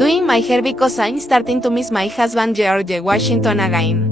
Doing my hair because I'm starting to miss my husband George Washington again.